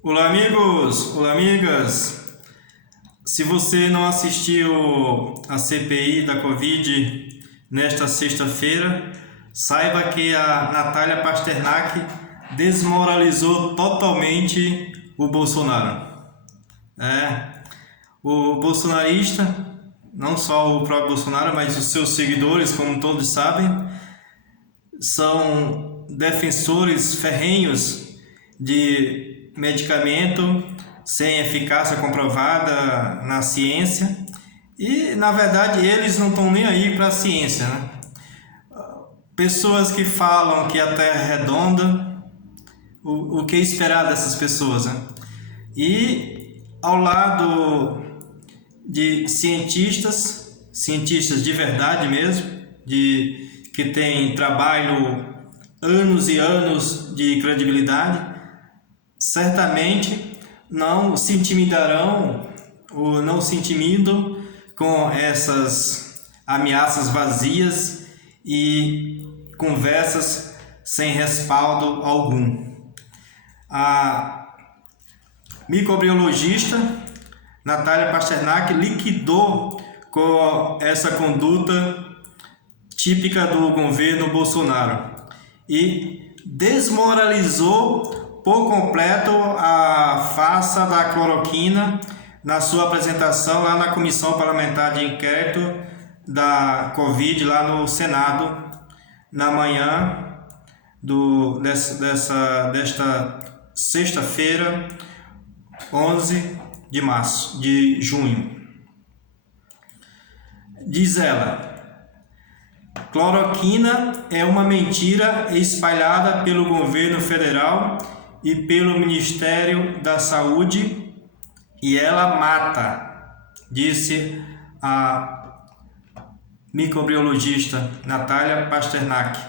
Olá, amigos! Olá, amigas! Se você não assistiu a CPI da Covid nesta sexta-feira, saiba que a Natália Pasternak desmoralizou totalmente o Bolsonaro. O bolsonarista, não só o próprio Bolsonaro, mas os seus seguidores, como todos sabem, são defensores ferrenhos de medicamento sem eficácia comprovada na ciência e, na verdade, eles não estão nem aí para a ciência, né? Pessoas que falam que a Terra é redonda, o que esperar dessas pessoas, né? E ao lado de cientistas de verdade mesmo, que têm trabalho anos e anos de credibilidade, certamente não se intimidarão ou não se intimidam com essas ameaças vazias e conversas sem respaldo algum. A microbiologista Natália Pasternak liquidou com essa conduta típica do governo Bolsonaro e desmoralizou por completo a farsa da cloroquina na sua apresentação lá na Comissão Parlamentar de Inquérito da Covid lá no Senado na manhã desta sexta-feira, 11 de junho. Diz ela: cloroquina é uma mentira espalhada pelo governo federal e pelo Ministério da Saúde e ela mata, disse a microbiologista Natália Pasternak.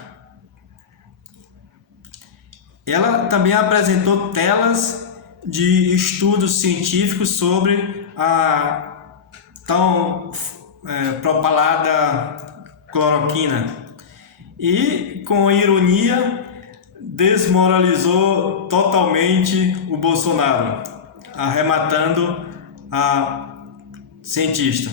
Ela também apresentou telas de estudos científicos sobre a tão propalada cloroquina e, com ironia, desmoralizou totalmente o Bolsonaro, arrematando a cientista.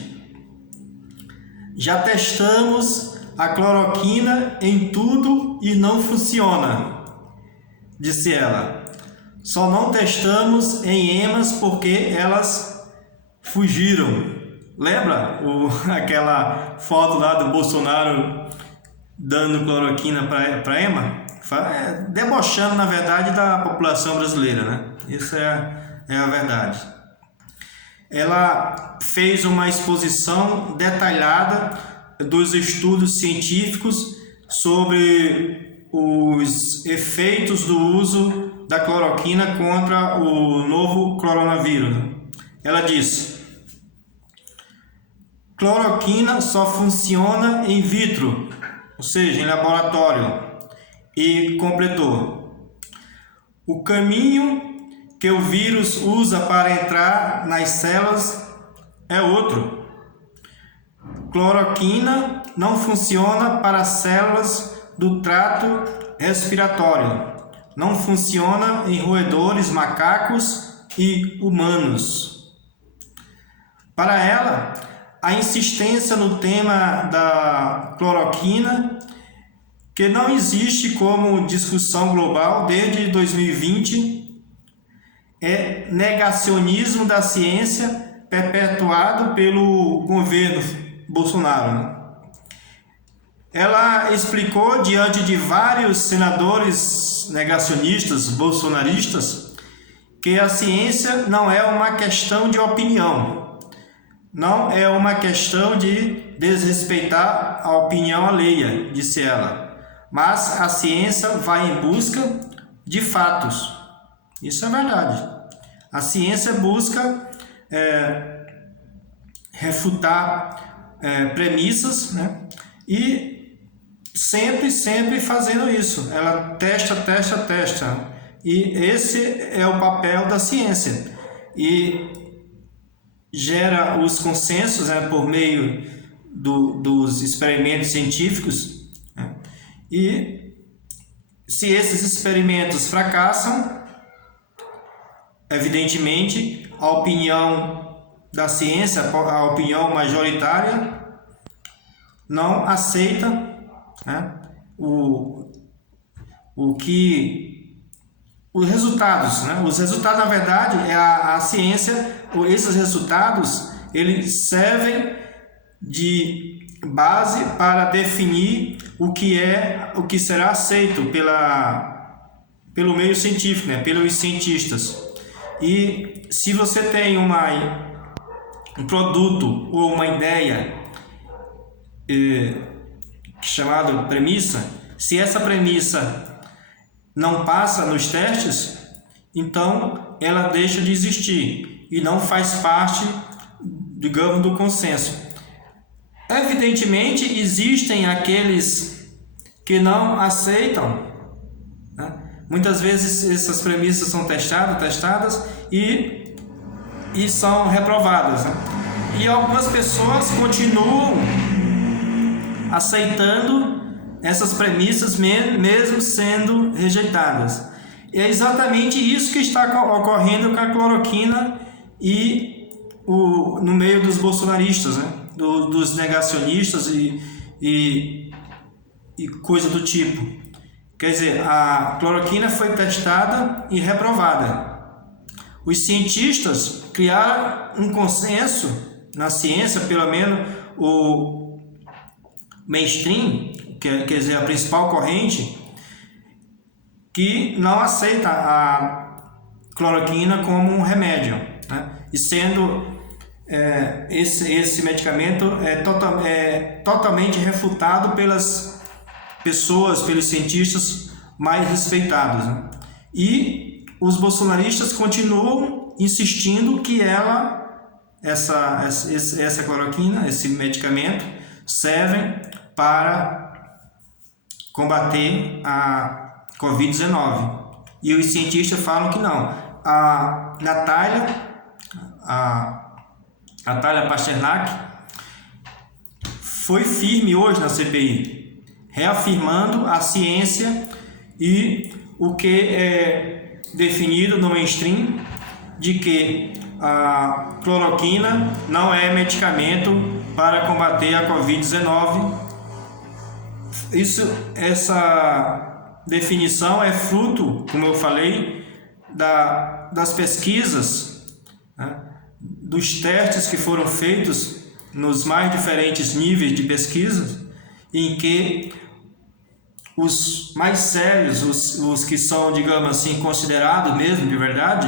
Já testamos a cloroquina em tudo e não funciona, disse ela. Só não testamos em emas porque elas fugiram. Lembra aquela foto lá do Bolsonaro dando cloroquina para ema? Debochando, na verdade, da população brasileira, né? Isso é a verdade. Ela fez uma exposição detalhada dos estudos científicos sobre os efeitos do uso da cloroquina contra o novo coronavírus. Ela disse: cloroquina só funciona in vitro, ou seja, em laboratório. E completou: o caminho que o vírus usa para entrar nas células é outro. Cloroquina não funciona para células do trato respiratório. Não funciona em roedores, macacos e humanos. Para ela, a insistência no tema da cloroquina, que não existe como discussão global desde 2020, é negacionismo da ciência perpetuado pelo governo Bolsonaro. Ela explicou diante de vários senadores negacionistas, bolsonaristas, que a ciência não é uma questão de opinião, não é uma questão de desrespeitar a opinião alheia, disse ela, mas a ciência vai em busca de fatos. Isso é verdade. A ciência busca refutar premissas, né? E sempre fazendo isso. Ela testa. E esse é o papel da ciência. E gera os consensos, né, por meio dos experimentos científicos. Né? E se esses experimentos fracassam, Evidentemente, a opinião da ciência, a opinião majoritária, não aceita, né, os resultados, né? Os resultados, na verdade, é a ciência, esses resultados, eles servem de base para definir o que será aceito pelo meio científico, né? Pelos cientistas. E se você tem um produto ou uma ideia chamada premissa, se essa premissa não passa nos testes, então ela deixa de existir e não faz parte, digamos, do consenso. Evidentemente, existem aqueles que não aceitam, né? Muitas vezes essas premissas são testadas e são reprovadas, né? E algumas pessoas continuam aceitando essas premissas mesmo sendo rejeitadas. E é exatamente isso que está ocorrendo com a cloroquina e no meio dos bolsonaristas, né? Dos negacionistas e coisa do tipo. Quer dizer, a cloroquina foi testada e reprovada. Os cientistas criaram um consenso na ciência, pelo menos o mainstream, quer dizer, a principal corrente, que não aceita a cloroquina como um remédio, né? E sendo esse medicamento totalmente refutado pelas pessoas, pelos cientistas mais respeitados, né? E os bolsonaristas continuam insistindo que essa cloroquina, esse medicamento, servem para combater a Covid-19. E os cientistas falam que não. A Natália Pasternak foi firme hoje na CPI, reafirmando a ciência e o que é definido no mainstream de que a cloroquina não é medicamento para combater a Covid-19. Essa definição é fruto, como eu falei, das pesquisas, né, dos testes que foram feitos nos mais diferentes níveis de pesquisa, em que os mais sérios, os que são, digamos assim, considerados mesmo de verdade,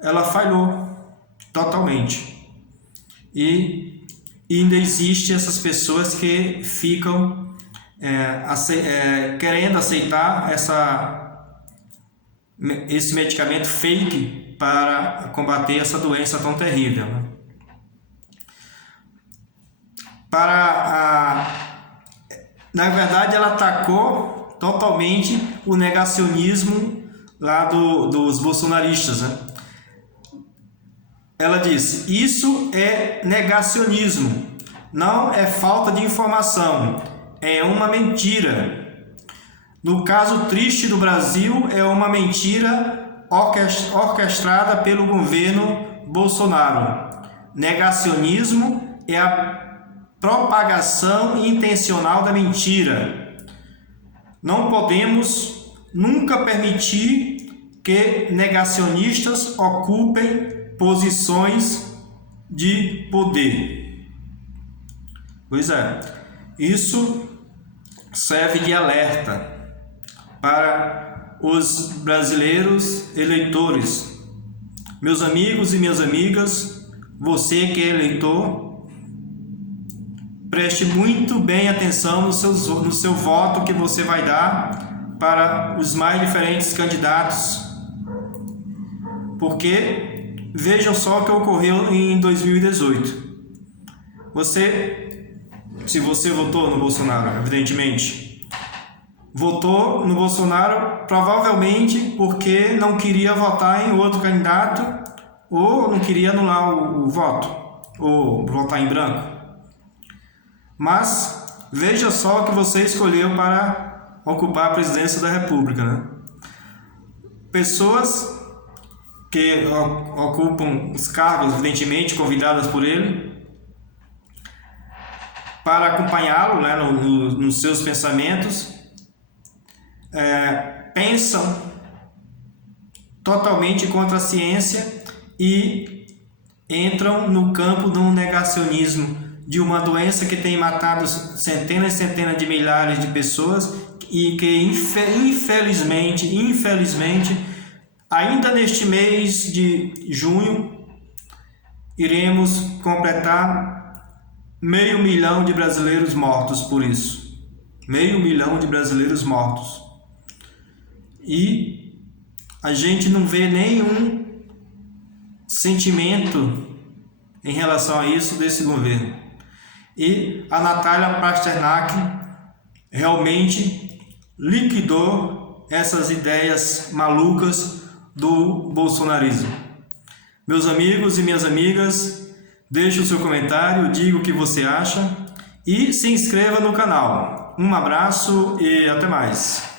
ela falhou totalmente. E ainda existe essas pessoas que ficam querendo aceitar esse medicamento fake para combater essa doença tão terrível, né? Na verdade, ela atacou totalmente o negacionismo lá dos bolsonaristas, né? Ela disse: isso é negacionismo, não é falta de informação, é uma mentira. No caso triste do Brasil, é uma mentira orquestrada pelo governo Bolsonaro. Negacionismo é a propagação intencional da mentira. Não podemos nunca permitir que negacionistas ocupem posições de poder. Pois é, isso serve de alerta para os brasileiros eleitores. Meus amigos e minhas amigas, você que é eleitor, preste muito bem atenção no seu voto que você vai dar para os mais diferentes candidatos, porque vejam só o que ocorreu em 2018. Se você votou no Bolsonaro, evidentemente, votou no Bolsonaro provavelmente porque não queria votar em outro candidato ou não queria anular o voto ou votar em branco. Mas veja só o que você escolheu para ocupar a presidência da República, né? Pessoas que ocupam os cargos, evidentemente, convidadas por ele, para acompanhá-lo, né, nos seus pensamentos, pensam totalmente contra a ciência e entram no campo do negacionismo de uma doença que tem matado centenas e centenas de milhares de pessoas e que infelizmente, ainda neste mês de junho, iremos completar 500 mil de brasileiros mortos por isso. 500 mil de brasileiros mortos. E a gente não vê nenhum sentimento em relação a isso desse governo. E a Natália Pasternak realmente liquidou essas ideias malucas do bolsonarismo. Meus amigos e minhas amigas, deixe o seu comentário, diga o que você acha e se inscreva no canal. Um abraço e até mais.